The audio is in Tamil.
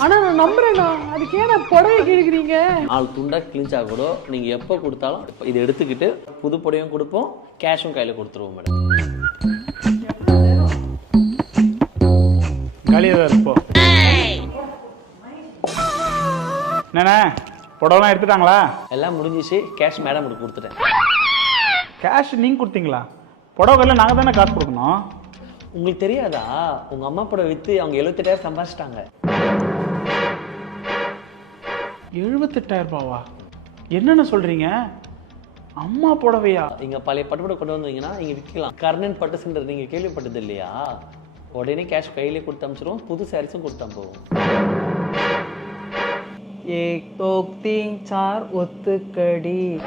நம்புறேண்ணா அதுக்கு ஏன் நான் புடவை கேட்குறீங்க நாலு துண்டா கிழிஞ்சா கூட நீங்கள் எப்போ கொடுத்தாலும் இதை எடுத்துக்கிட்டு புது புடவையும் கொடுப்போம். கேஷும் கையில் கொடுத்துருவோம் மேடம் காலியாக தான் இருப்போ என்னண்ணே புடவெல்லாம் எடுத்துட்டாங்களா? எல்லாம் முடிஞ்சிச்சு. கேஷ் மேடம் கொடுத்துட்டேன். கேஷ் நீங்கள் கொடுத்தீங்களா? புடவை கையில் நாங்கள் தானே காசு கொடுக்கணும்? உங்களுக்கு தெரியாதா? உங்கள் அம்மா படம் விற்று அவங்க எழுபத்தெட்டாயிரம் சம்பாதிச்சிட்டாங்க. எழுபத்தெட்டாயிரரூபாவா என்னென்ன சொல்கிறீங்க அம்மா புடவையா? நீங்கள் பழைய பட்டுப்பட கொண்டு வந்தீங்கன்னா நீங்கள் விற்கலாம் கர்ணன் பட்டு சென்டர் நீங்கள் கேள்விப்பட்டது இல்லையா? உடனே கேஷ் கையிலே கொடுத்து அமிச்சிருவோம். புது சாரீஸும் கொடுத்து அனுப்புவோம். ஏக் தோக் தீங் சார் ஒத்துக்கடி.